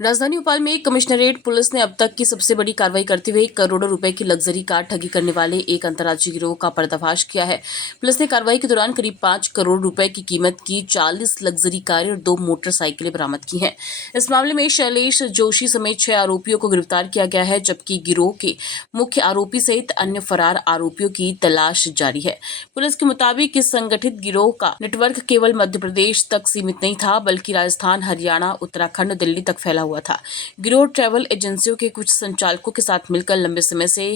राजधानी भोपाल में commissionerate police ने अब तक की सबसे बड़ी कार्रवाई करते हुए करोड़ों रुपए की लग्जरी कार ठगी करने वाले एक अंतर्राज्यीय गिरोह का पर्दाफाश किया है। पुलिस ने कार्रवाई के दौरान करीब 5 करोड़ रुपए की कीमत की 40 लग्जरी कारें और 2 मोटरसाइकिलें बरामद की हैं। इस मामले में शैलेश जोशी समेत 6 आरोपियों को गिरफ्तार किया गया है, जबकि गिरोह के मुख्य आरोपी सहित अन्य फरार आरोपियों की तलाश जारी है। पुलिस के मुताबिक इस संगठित गिरोह का नेटवर्क केवल मध्य प्रदेश तक सीमित नहीं था, बल्कि राजस्थान, हरियाणा, उत्तराखंड, दिल्ली तक फैला हुआ था। गिरोह ट्रैवल एजेंसियों के कुछ संचालकों के साथ मिलकर लंबे समय से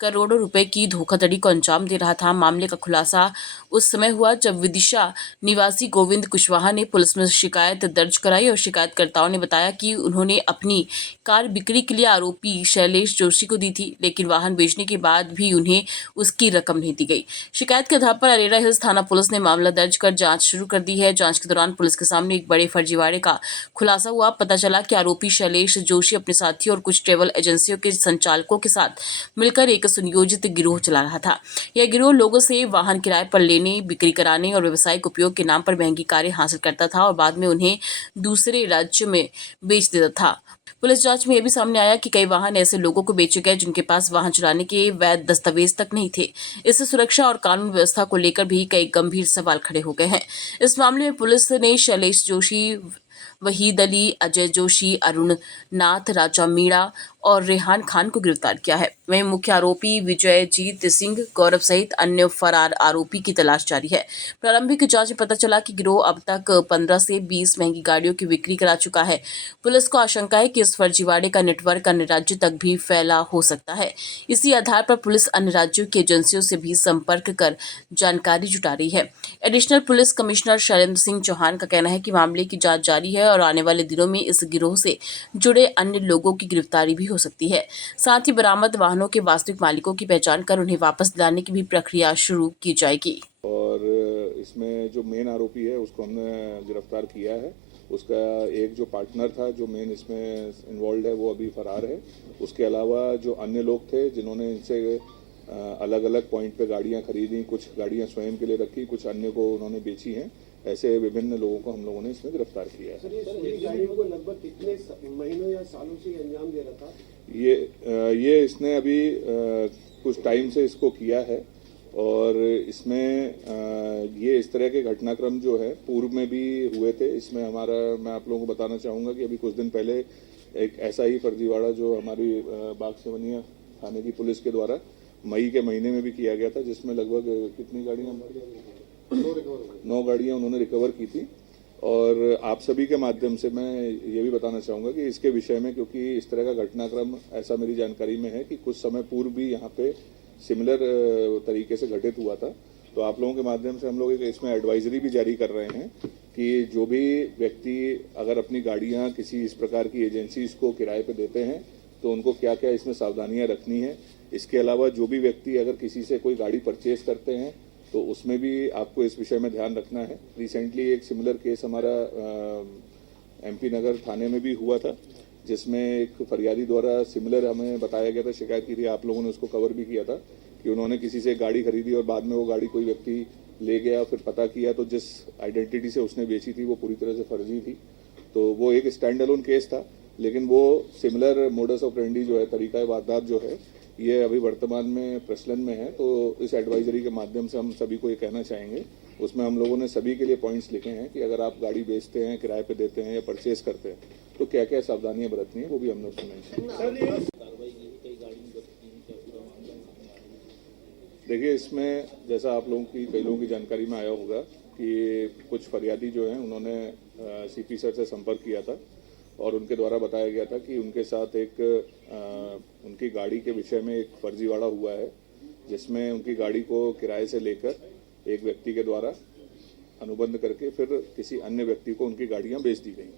करोड़ों रुपए की धोखाधड़ी को अंजाम दे रहा था। मामले का खुलासा उस समय हुआ जब विदिशा निवासी गोविंद कुशवाहा ने पुलिस में शिकायत दर्ज कराई और शिकायतकर्ताओं ने बताया कि उन्होंने अपनी कार बिक्री के लिए आरोपी शैलेश जोशी को दी थी, लेकिन वाहन बेचने के बाद भी उन्हें उसकी रकम नहीं दी गई। शिकायत के आधार पर अरेरा हिल्स थाना पुलिस ने मामला दर्ज कर जांच शुरू कर दी है। जांच के दौरान पुलिस के सामने एक बड़े फर्जीवाड़े का खुलासा हुआ। पता चला कि आरोपी शैलेश जोशी अपने साथियों और कुछ ट्रैवल एजेंसियों के संचालकों के साथ मिलकर एक सुनियोजित गिरोह चला रहा था। यह गिरोह लोगों से वाहन किराए पर लेने, बिक्री कराने और व्यावसायिक उपयोग के नाम पर महंगी कारें हासिल करता था और बाद में उन्हें दूसरे राज्य में बेच देता था। पुलिस जांच में यह भी सामने आया कि कई वाहन ऐसे लोगों को बेचे गए जिनके पास वाहन चलाने के वैध दस्तावेज तक नहीं थे। इससे सुरक्षा और कानून व्यवस्था को लेकर भी कई गंभीर सवाल खड़े हो गए हैं। इस मामले में पुलिस ने शैलेश जोशी, वहीद अली, अजय जोशी, अरुण नाथ, राजा मीणा और रेहान खान को गिरफ्तार किया है। वहीं मुख्य आरोपी विजयजीत सिंह, गौरव सहित अन्य फरार आरोपी की तलाश जारी है। प्रारंभिक जांच में पता चला कि गिरोह अब तक 15 से 20 महंगी गाड़ियों की बिक्री करा चुका है। पुलिस को आशंका है कि इस फर्जीवाड़े का नेटवर्क अन्य राज्य तक भी फैला हो सकता है। इसी आधार पर पुलिस अन्य राज्यों की एजेंसियों से भी संपर्क कर जानकारी जुटा रही है। Additional police commissioner Shailendra Singh Chauhan का कहना है कि मामले की जांच जारी है और आने वाले दिनों में इस गिरोह से जुड़े अन्य लोगों की गिरफ्तारी भी हो सकती है। साथ ही बरामद वाहनों के वास्तविक मालिकों की पहचान कर उन्हें वापस दिलाने की भी प्रक्रिया शुरू की जाएगी। और इसमें जो मेन आरोपी है उसको हमने गिरफ्तार किया है। उसका एक जो पार्टनर था जो मेन इसमें इन्वॉल्व है वो अभी फरार है। उसके अलावा जो अन्य लोग थे जिन्होंने इनसे अलग अलग पॉइंट पे गाड़ियां खरीदी, कुछ गाड़ियां स्वयं के लिए रखी, कुछ अन्य को उन्होंने बेची हैं, ऐसे विभिन्न लोगों को हम लोगों ने इसमें गिरफ्तार किया है। सर, ये गाड़ियों को लगभग कितने महीनों या सालों से अंजाम दे रहा था? ये इसने अभी कुछ टाइम से इसको किया है और इसमें ये इस तरह के घटनाक्रम जो है पूर्व में भी हुए थे। इसमें मैं आप लोगों को बताना चाहूँगा कि अभी कुछ दिन पहले एक ऐसा ही फर्जीवाड़ा जो हमारी बाग सेवनिया थाने की पुलिस के द्वारा मई के महीने में भी किया गया था, जिसमें लगभग कितनी गाड़ियाँ 9 गाड़ियाँ उन्होंने रिकवर की थी। और आप सभी के माध्यम से मैं ये भी बताना चाहूँगा कि इसके विषय में, क्योंकि इस तरह का घटनाक्रम ऐसा मेरी जानकारी में है कि कुछ समय पूर्व भी यहाँ पे सिमिलर तरीके से घटित हुआ था, तो आप लोगों के माध्यम से हम लोग इसमें एडवाइजरी भी जारी कर रहे हैं कि जो भी व्यक्ति अगर अपनी गाड़ियाँ किसी इस प्रकार की एजेंसीज को किराए पे देते हैं तो उनको क्या क्या इसमें सावधानियाँ रखनी है। इसके अलावा जो भी व्यक्ति अगर किसी से कोई गाड़ी परचेज करते हैं तो उसमें भी आपको इस विषय में ध्यान रखना है। रिसेंटली एक सिमिलर केस हमारा एमपी नगर थाने में भी हुआ था, जिसमें एक फरियादी द्वारा सिमिलर हमें बताया गया था, शिकायत की थी, आप लोगों ने उसको कवर भी किया था कि उन्होंने किसी से गाड़ी खरीदी और बाद में वो गाड़ी कोई व्यक्ति ले गया, फिर पता किया तो जिस आइडेंटिटी से उसने बेची थी वो पूरी तरह से फर्जी थी। तो वो एक स्टैंड अलोन केस था, लेकिन वो सिमिलर मोडस ऑपरेंडी जो है, तरीका वारदात जो है, ये अभी वर्तमान में प्रचलन में है। तो इस एडवाइजरी के माध्यम से हम सभी को ये कहना चाहेंगे, उसमें हम लोगों ने सभी के लिए पॉइंट्स लिखे हैं कि अगर आप गाड़ी बेचते हैं, किराए पे देते हैं या परचेज करते हैं तो क्या क्या सावधानियां बरतनी है, वो भी हम लोग सुनेंगे। देखिए, इसमें जैसा आप लोगों की कई लोगों की जानकारी में आया होगा कि कुछ फरियादी जो हैं उन्होंने सीपी सर से संपर्क किया था और उनके द्वारा बताया गया था कि उनके साथ एक उनकी गाड़ी के विषय में एक फर्जीवाड़ा हुआ है, जिसमें उनकी गाड़ी को किराए से लेकर एक व्यक्ति के द्वारा अनुबंध करके फिर किसी अन्य व्यक्ति को उनकी गाड़ियां बेच दी गई।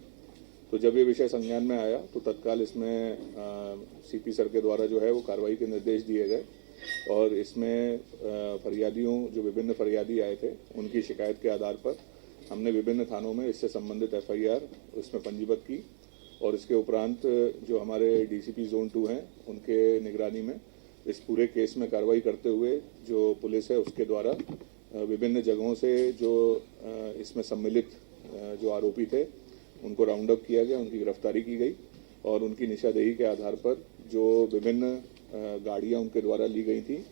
तो जब ये विषय संज्ञान में आया तो तत्काल इसमें सीपी सर के द्वारा जो है वो कार्रवाई के निर्देश दिए गए और इसमें फरियादियों, जो विभिन्न फरियादी आए थे, उनकी शिकायत के आधार पर हमने विभिन्न थानों में इससे संबंधित एफआईआर उसमें पंजीबद्ध की और इसके उपरांत जो हमारे डीसीपी जोन 2 हैं उनके निगरानी में इस पूरे केस में कार्रवाई करते हुए जो पुलिस है उसके द्वारा विभिन्न जगहों से जो इसमें सम्मिलित जो आरोपी थे उनको राउंड अप किया गया, उनकी गिरफ्तारी की गई और उनकी निशादेही के आधार पर जो विभिन्न गाड़ियां उनके द्वारा ली गई थी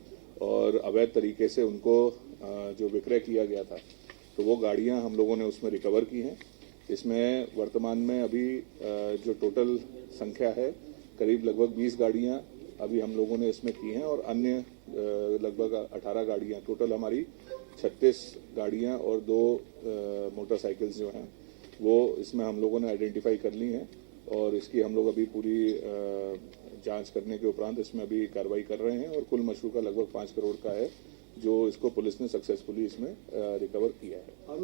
और अवैध तरीके से उनको जो विक्रय किया गया था, तो वो गाड़ियां हम लोगों ने उसमें रिकवर की हैं। इसमें वर्तमान में अभी जो टोटल संख्या है करीब लगभग 20 गाड़ियां अभी हम लोगों ने इसमें की हैं और अन्य लगभग 18 गाड़ियां, टोटल हमारी 36 गाड़ियां और 2 मोटरसाइकिल्स जो हैं वो इसमें हम लोगों ने आइडेंटिफाई कर ली हैं और इसकी हम लोग अभी पूरी जांच करने के उपरांत इसमें अभी कार्रवाई कर रहे हैं और कुल मशरूका लगभग 5 करोड़ का है जो इसको पुलिस ने सक्सेसफुली इसमें रिकवर किया है।